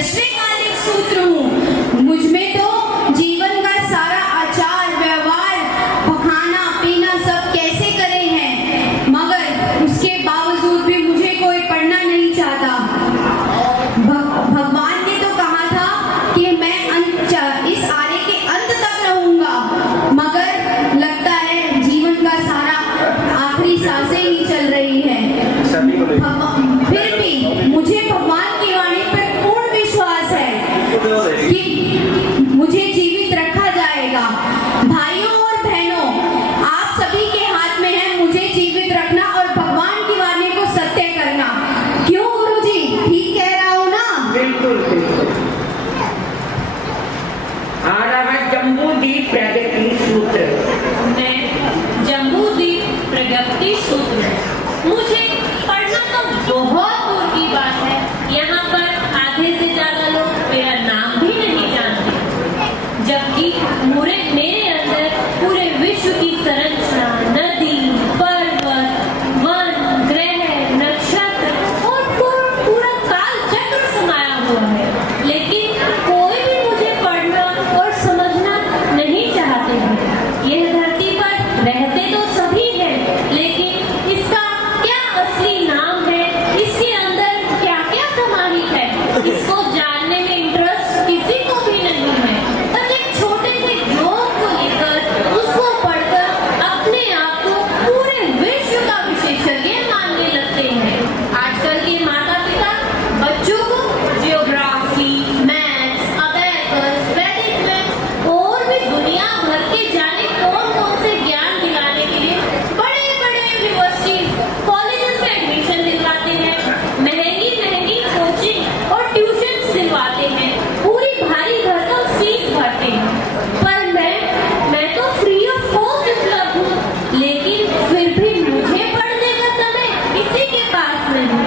वैश्विकालिक सूत्र हूँ। मुझ में तो जीवन का सारा आचार व्यवहार खाना पीना सब कैसे करे हैं, मगर उसके बावजूद भी मुझे कोई पढ़ना नहीं चाहता। भगवान ने तो कहा था कि मैं इस आरे के अंत तक रहूंगा, मगर लगता है जीवन का सारा आखिरी सांसें ही चल रही है। फिर भी मुझे भगवान की वाणी पर पूर्ण विश्वास है कि मुझे जीवित रखा जाएगा। भाइयों और बहनों, आप सभी के हाथ में है मुझे जीवित रखना और भगवान की वाणी को सत्य करना। क्यों गुरुजी, ठीक कह रहा हूँ ना? बिल्कुल बिल्कुल। आ रहा है जम्बूद्वीप प्रगति सूत्र। मैं जम्बूद्वीप प्रगति सूत्र, मुझे पढ़ना तो बहुत दूर की बात है। यहाँ पर आधे से ज्यादा लोग मेरा नाम भी नहीं जानते, जबकि मेरे अंदर पूरे विश्व की संरचना, नदी, पर्वत, वन, ग्रह, नक्षत्र और पूरा काल चक्र समाया हुआ है। लेकिन कोई भी मुझे पढ़ना और समझना नहीं चाहते हैं। यह धरती पर रहते तो सभी हैं, लेकिन इसका क्या असली नाम है, इसके अंदर क्या क्या समाहित है, इसको जानने में इंटरेस्ट किसी को भी नहीं है। बस एक छोटे से योग को लेकर उसको पढ़कर अपने आप को पूरे विश्व का विशेषज्ञ मानने लगते हैं। आजकल के माता पिता बच्चों को जियोग्राफी, मैथ्स, अबेकस, वैदिक मैथ्स और भी दुनिया भर के जाने कौन कौन से ज्ञान दिलाने के लिए बड़े बड़े यूनिवर्सिटीज, कॉलेजेस में एडमिशन दिलवाते हैं, महंगी महंगी कोचिंग और ट्यूशन दिलवाते हैं, पूरी भारी भरकम फीस भरते हैं। पर मैं तो फ्री ऑफ कॉस्ट उपलब्ध हूँ, लेकिन फिर भी मुझे पढ़ने का समय किसी के पास नहीं।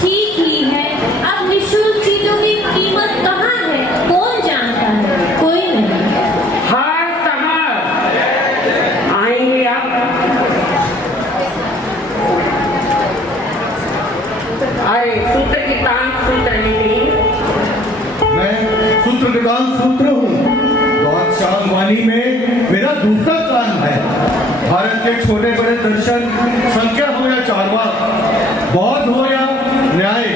ठीक ही है, अब निःशुल्क चीजों की कीमत कहाँ है, कौन जानता है? कोई नहीं। हर साहब आएंगे आप। अरे सूत्र की तान सूत्र नहीं। मैं सूत्र निकाल सूत्र हूँ। द्वादशांग वाणी में मेरा दूसरा स्थान है। भारत के छोटे बड़े दर्शन, संख्या हो या चारवाक, बौद्ध हो या न्याय,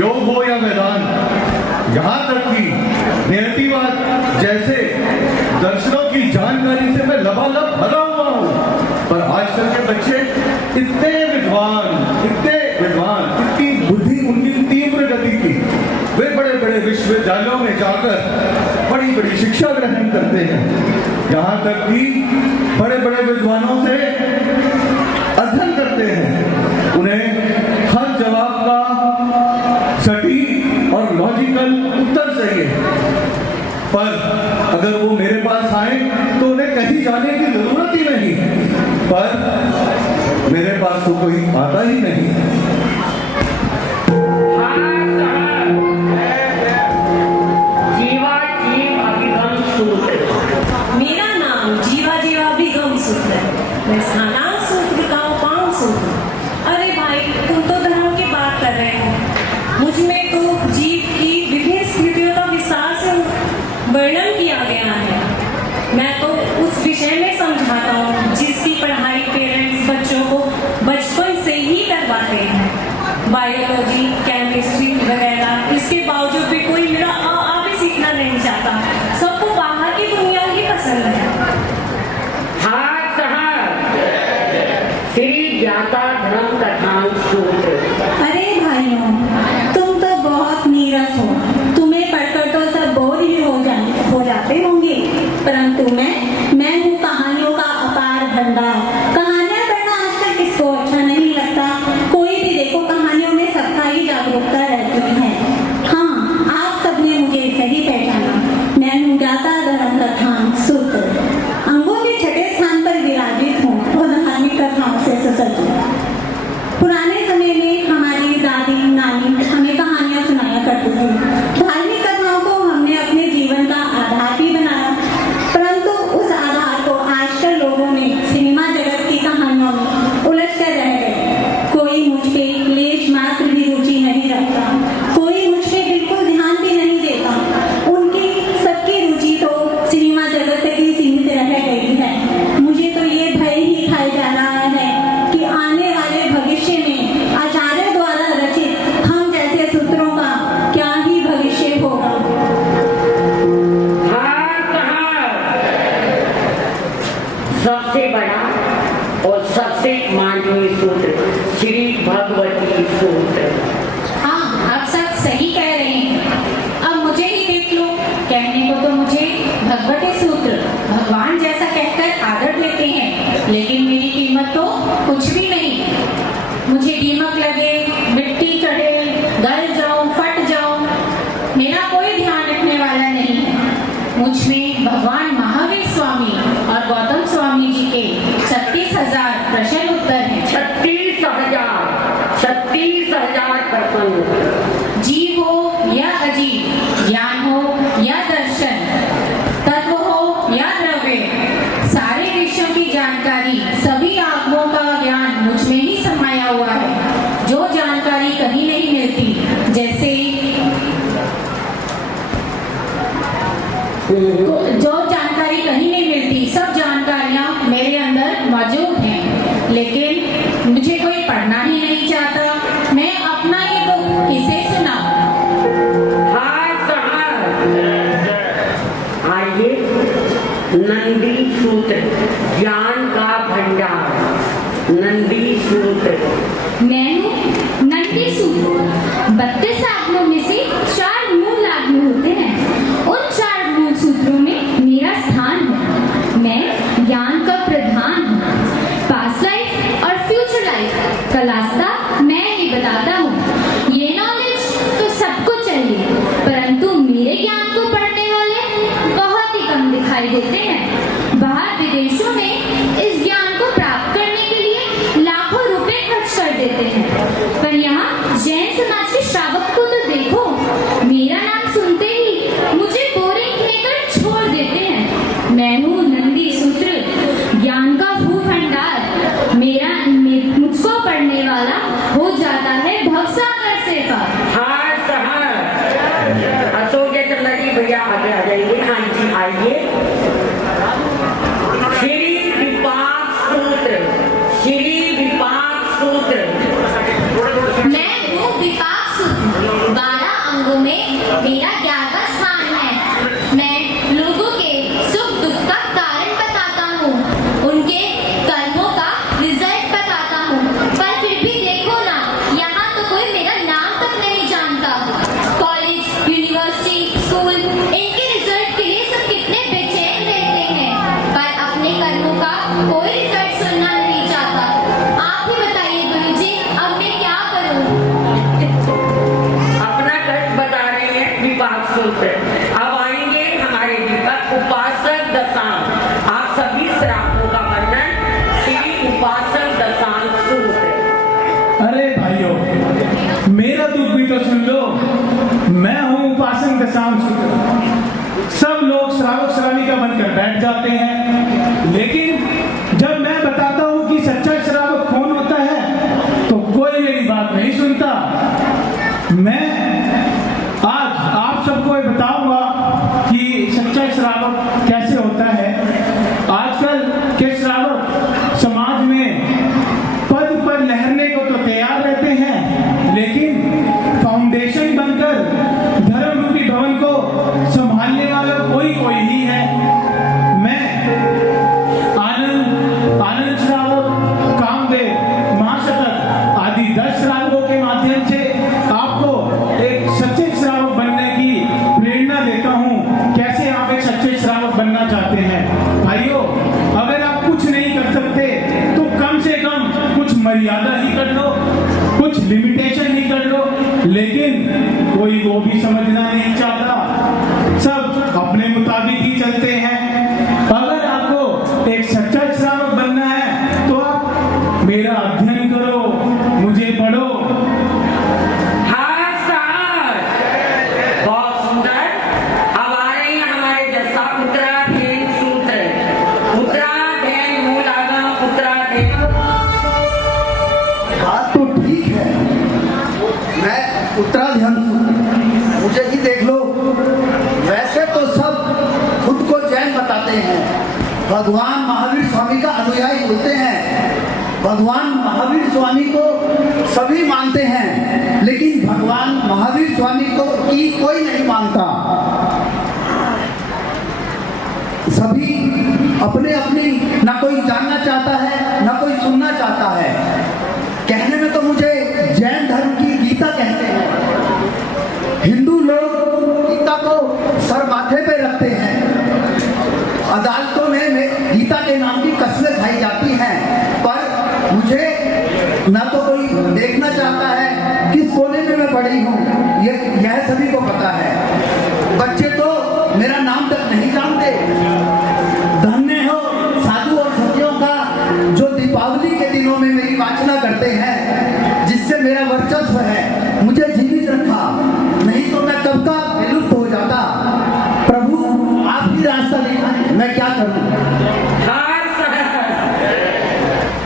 योग हो या वेदांत, यहाँ तक कि नियतिवाद जैसे दर्शनों की जानकारी से मैं लबालब भरा हुआ हूँ। पर आजकल के बच्चे इतने विद्वान, इतनी बुद्धि उनकी तीव्र गति की, वे बड़े बड़े विश्वविद्यालयों में जाकर बड़ी बड़ी शिक्षा ग्रहण करते हैं। यहाँ तक कि बड़े बड़े विद्वानों से अध्ययन करते हैं। उन्हें हर जवाब का सटीक और लॉजिकल उत्तर चाहिए। पर अगर वो मेरे पास आए तो उन्हें कहीं जाने की जरूरत ही नहीं। पर मेरे पास तो कोई आता ही नहीं। मेरा नाम जीवा जीवा अभिगम सूत्र है। मैं स्थानांक सूत्र का उपांग सूत्र। अरे भाई, तुम तो धर्म की बात कर रहे हो। मुझ में तो जीव की विभिन्न स्थितियों का विस्तार से वर्णन किया गया है। मैं तो उस विषय में समझाता हूँ जिसकी पढ़ाई पेरेंट्स बच्चों को बचपन से ही करवाते हैं। बायोलॉजी, केमिस्ट्री वगैरह। इसके बावजूद भी कोई मेरा आ भी सीखना नहीं चाहता। सबको बाहर की दुनिया ही पसंद है। हाँ साहब, श्री ज्ञाता धर्म कथांग सूत्र। अरे भाइयों, तुम तो बहुत नीरस हो। तुम्हें पढ़कर तो सब बोर ही हो जाते होंगे, परंतु मैं हूँ कहानियों का अपार भंडार। कहानियां पढ़ना आजकल किसको अच्छा नहीं लगता। कोई भी देखो, कहानियों में सबका ही जागरूकता रहती है। हाँ, आप सबने मुझे सही पहचाना। मैं हूँ ज्ञाता धर्म कथांग सूत्र। अंगों के छठे स्थान पर विराजित हूँ और धार्मिक कथाओं से सुसज्जित। जो जानकारी कहीं नहीं मिलती, सब जानकारियाँ मेरे अंदर मौजूद हैं, लेकिन मुझे कोई पढ़ना ही नहीं चाहता। मैं अपना ही दुख इसे सुनाऊं। हाँ साहब, आइए नंदी सूत्र, ज्ञान का भंडार, नंदी सूत्र। मैं हूँ नंदी सूत्र। 32 आत्मों में से 4 मूल आत्म होते हैं। उन 4 मूल सूत्रों में मेरा स्थान है। मैं ज्ञान का प्रधान हूँ। पास्ट लाइफ और फ्यूचर लाइफ का रास्ता मैं ही बताता हूँ। ये नॉलेज तो सबको चाहिए, परंतु मेरे ज्ञान को पढ़ने वाले बहुत ही कम दिखाई देते हैं। बाहर विदेशों में इस ज्ञान को प्राप्त करने के लिए लाखों रुपए खर्च कर देते हैं, पर यहाँ जैन समाज के श्रावक को तो देखो, मेरा नाम सुनते ही मुझे बोरिंग कहकर छोड़ देते हैं। मैं हूँ नंदी सूत्र, ज्ञान का भूखंडार। मुझको पढ़ने वाला हो जाता है भवसागर से पार। हाँ साहब, अशोक चंद्र जी भैया आगे आ जाइए। हाँ जी आइए। श्री विपाक सूत्र, श्री विपाक सूत्र। मैं हूँ विपाक सूत्र। 12 अंगों में मेरा 11वां स्थान है। मैं लोगों के सुख दुख का कारण बताता हूँ, उनके कर्मों का रिजल्ट बताता हूँ, पर फिर भी देखो ना, यहाँ तो कोई मेरा नाम तक नहीं जानता। कॉलेज, यूनिवर्सिटी, स्कूल, इनके रिजल्ट के लिए सब कितने बेचैन रहते हैं, पर अपने कर्मों का कोई रिजल्ट सुनना नहीं चाहता। आप ही बताइए गुरुजी, अब मैं क्या करूँ? अपना कष्ट बता रहे हैं विपाक सूत्र। अब आएंगे हमारे दीपक उपासक दशांश। आप सभी श्रावकों का वर्णन श्री उपासक दशांश सूत्र। अरे भाइयों, मेरा दुख भी तो सुन लो। मैं हूँ उपासक दशांश सूत्र। सब लोग श्रावक श्राविका बनकर बैठ जाते हैं, लेकिन जब मैं बताता हूँ कि सच्चा श्रावक कौन होता है, तो कोई मेरी बात नहीं सुनता। मैं आज आप सबको ये बताऊंगा कि सच्चा श्रावक कैसे होता है। आजकल के श्रावक समाज में पद पर लहरने को तो तैयार रहते हैं, लेकिन फाउंडेशन बनकर धर्म रूपी भवन को संभालने वाला कोई ही है। मैं आनंद श्रावक, कामदेव, महाशतक आदि 10 श्रावकों के माध्यम से आपको एक सच्चे श्रावक बनने की प्रेरणा देता हूँ। कैसे आप एक सच्चे श्रावक बनना चाहते हैं? भाइयों, अगर आप कुछ नहीं कर सकते तो कम से कम कुछ मर्यादा ही कर लो, कुछ लिमिटेशन ही कर लो, लेकिन कोई वो भी समझना नहीं चाहता। सब अपने मुताबिक ही चलते हैं। अगर आपको एक सच्चा श्रावक बनना है तो आप मेरा अध्ययन करो, मुझे पढ़ो। हाँ साहब, बहुत सुंदर। अब आ रहे हैं हमारे जैसा उत्तराधेन सूत्र। उत्तराधेन मूल आगम उत्तराधेन। बात तो ठीक है, मैं उत्तराधीन हूँ, मुझे ही देख लो। वैसे तो सब खुद को जैन बताते हैं, भगवान महावीर स्वामी का अनुयायी होते हैं, भगवान महावीर स्वामी को सभी मानते हैं, लेकिन भगवान महावीर स्वामी को कोई नहीं मानता। सभी अपने अपनी, ना कोई जानना चाहता है ना कोई सुनना चाहता है। कहने में तो मुझे जैन धर्म की गीता कहते हैं। हिंदू लोग गीता को सर माथे पे रखते हैं। अदालतों में गीता के नाम की कस्में खाई जाती हैं, पर मुझे ना तो कोई देखना चाहता है किस कोने में मैं पढ़ी हूँ, यह सभी को पता है। बच्चे तो मेरा नाम तक नहीं जानते। धन्य हो साधु और सतियों का जो दीपावली के दिनों में मेरी वाचना करते हैं, जिससे मेरा वर्चस्व है, मुझे जीवित रखा, नहीं तो मैं कब का विलुप्त हो जाता। प्रभु आप ही रास्ता दिखाएं, मैं क्या करूं? हाँ साहब,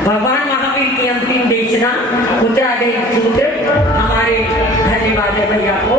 भगवान महावीर की अंतिम देशना उत्तराधेन सूत्र। हमारे धन्यवाद है भैया को।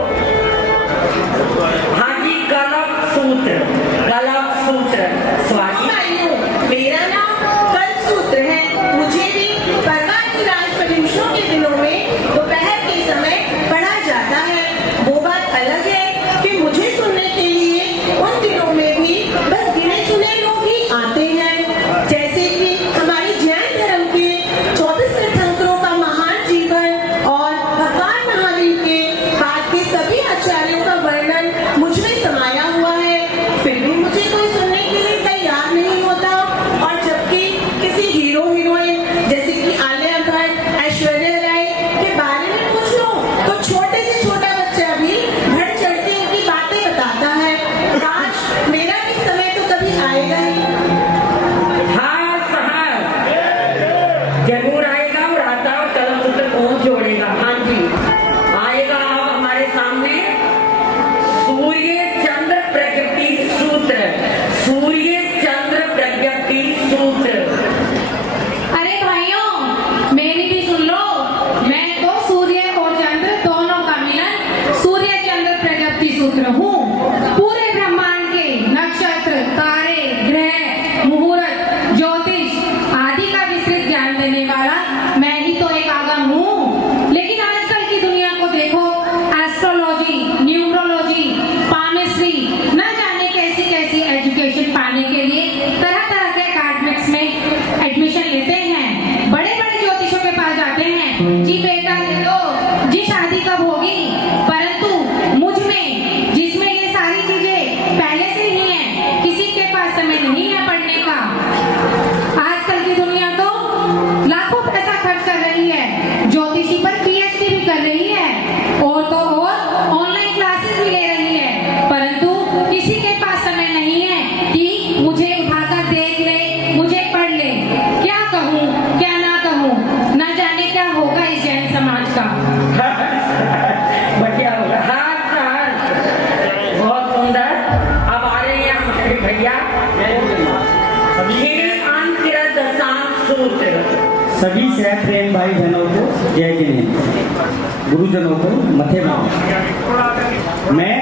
सूत्र हूँ। पूरे ब्रह्मांड के नक्षत्र, तारे, ग्रह, मुहूर्त, ज्योतिष आदि का विस्तृत ज्ञान देने वाला मैं ही तो एक आगम हूँ। लेकिन आजकल की दुनिया को देखो, एस्ट्रोलॉजी, न्यूमरोलॉजी, पामिस्ट्री, न जाने कैसी कैसी एजुकेशन पाने के लिए तरह तरह के अकेडमिक्स में एडमिशन लेते हैं। बड़े बड़े ज्योतिषों के पास जाते हैं, जी बेटा दे दो, जी शादी कब होगी। परंतु मुझ में, जिसमें ये सारी चीजें पहले से ही हैं, किसी के पास समय नहीं है पढ़ने का। आजकल की दुनिया तो लाखों पैसा खर्च कर रही है, ज्योतिषी पर पीएचडी भी कर रही है, और तो और ऑनलाइन क्लासेस भी ले रही है। परंतु किसी के पास समय नहीं है कि मुझे उठाकर देख ले, मुझे पढ़ ले। क्या कहूँ, क्या ना कहूँ, न जाने क्या होगा इस जैन समाज का। बढ़िया होगा। हाँ सर, बहुत सुंदर। अब आ रहे हैं हमारे भैया श्री अंतरद सूत्र। सभी सह प्रेम भाई बहनों को जय जिनेन्द्र, गुरुजनों को मथे माओ। मैं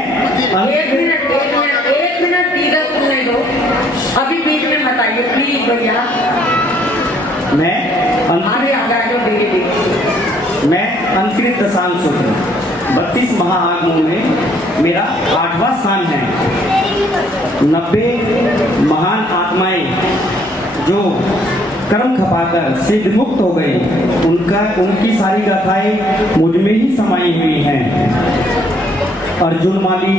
एक मिनट दीदा सुनने दो, अभी बीच में मत आइए प्लीज भैया। मैं आगे आ जाओ धीरे धीरे। मैं अंतरित दशांश सूत्र 32 महाआगमों में मेरा 8वां स्थान है। 90 महान आत्माएं जो कर्म खपाकर सिद्ध मुक्त हो गई, उनकी सारी गाथाएं मुझ में ही समाई हुई हैं। अर्जुन माली,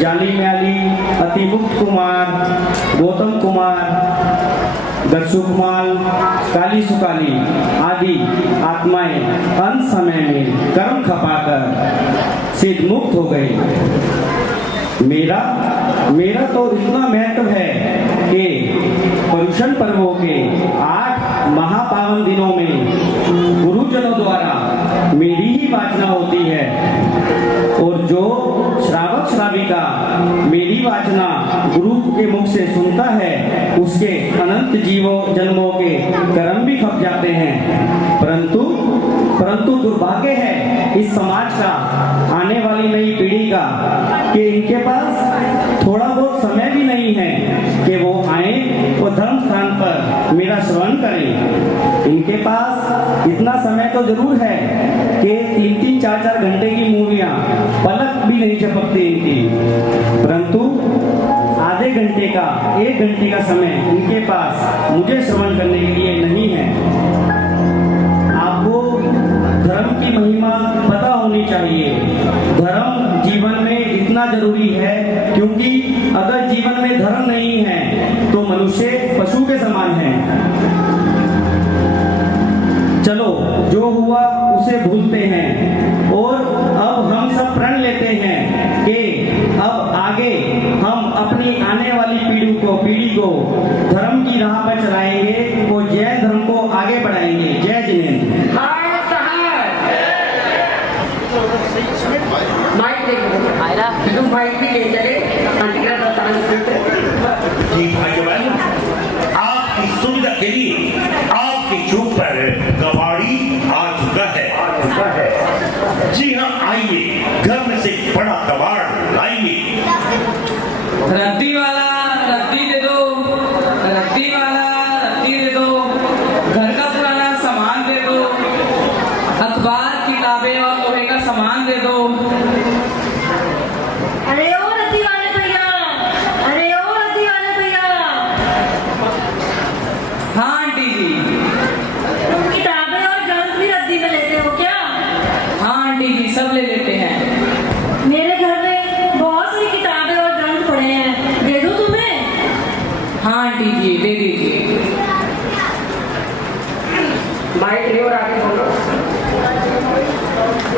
जाली म्याली, अतिमुक्त कुमार, गौतम कुमार, दक्षुकुमाल, काली सुकाली आदि आत्माएं अंत समय में कर्म खपाकर सिद्ध मुक्त हो गई। मेरा तो इतना महत्व है कि पर्युषण पर्वों के 8 महापावन दिनों में गुरुजनों द्वारा मेरी ही वाचना होती है, और जो श्रावक श्राविका मेरी वाचना गुरु के मुख से सुनता है, उसके अनंत जन्मों के कर्म भी खप जाते हैं। परंतु दुर्भाग्य है इस समाज का, आने वाली नई पीढ़ी का, कि इनके पास थोड़ा बहुत समय भी नहीं है कि वो आए और धर्म स्थान पर मेरा श्रवण करें। इनके पास इतना समय तो जरूर है कि 3-3, 4-4 घंटे की मूवियां पलक भी नहीं झपकती इनकी, परंतु आधे घंटे का, 1 घंटे का समय इनके पास मुझे श्रवण करने के लिए नहीं है। आपको धर्म की महिमा पता होनी चाहिए। धर्म जीवन में इतना जरूरी है, क्योंकि अगर जीवन में धर्म नहीं है तो मनुष्य पशु के समान है। चलो, जो हुआ उसे भूलते हैं, और अब हम सब प्रण लेते हैं कि अब आगे हम अपनी आने वाली पीढ़ी को धर्म की राह पर चलाएंगे और जैन धर्म को आगे बढ़ाएंगे। जय जिनेन्द्र। माइक भी ले चले। जी भाइयों बहनों, आपकी सुविधा के लिए आपके चौक पर कबाड़ी आ चुका है। जी हाँ, आइए, घर में से बड़ा कबाड़ लाइए। रद्दी वाला रद्दी दे दो, रद्दी वाला रद्दी दे दो, घर का पुराना सामान दे दो, अखबार, किताबें और लोहे का सामान दे दो। अरे ओ रद्दी वाले भैया, अरे ओ रद्दी वाले भैया। हाँ आंटी जी। तुम किताबें और ग्रंथ भी रद्दी में लेते हो क्या? हाँ आंटी जी, सब ले लेते हैं। मेरे घर में बहुत सारी किताबें और ग्रंथ पड़े हैं, दे दूं तुम्हें? हाँ आंटी जी, दे दीजिए। माइक ले और आगे बोलो।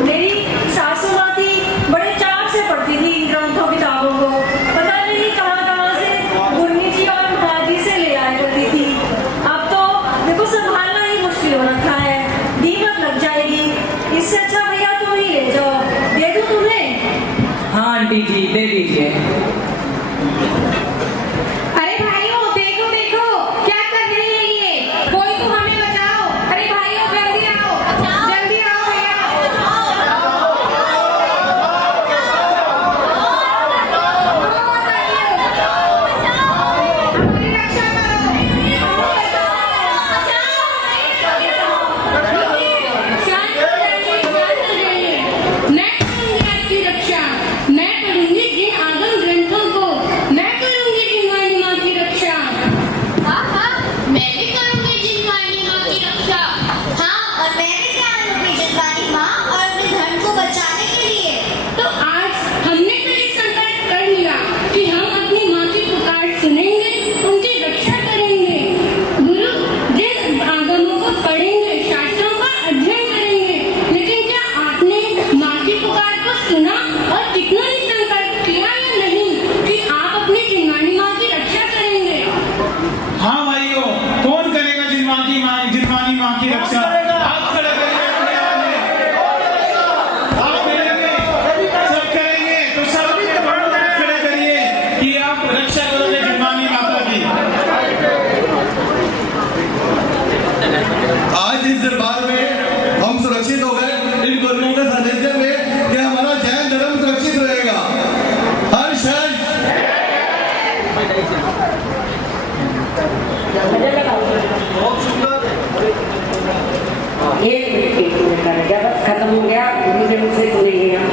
मेरी सासू माँ थी, बड़े चाव से पढ़ती थी इन ग्रंथों किताबों को। पता नहीं कहाँ से गुरनी जी और महाजी से ले आया करती थी। अब तो देखो संभालना ही मुश्किल हो रखा है, दीमक लग जाएगी। इससे अच्छा भैया तुम ही ले जाओ, दे दूं तुम्हें? हाँ आंटी जी, दे दीजिए। अरे भाइयों, देखो देखो क्या कर रही है ये, कोई तो हमें बचाओ। अरे भाइयों, जल्दी आओ, जल्दी आओ भैया। भजन लगाओ। एक मिनट कर गया, बस खत्म हो गया, मुझे मुझसे सुनेंगे आप।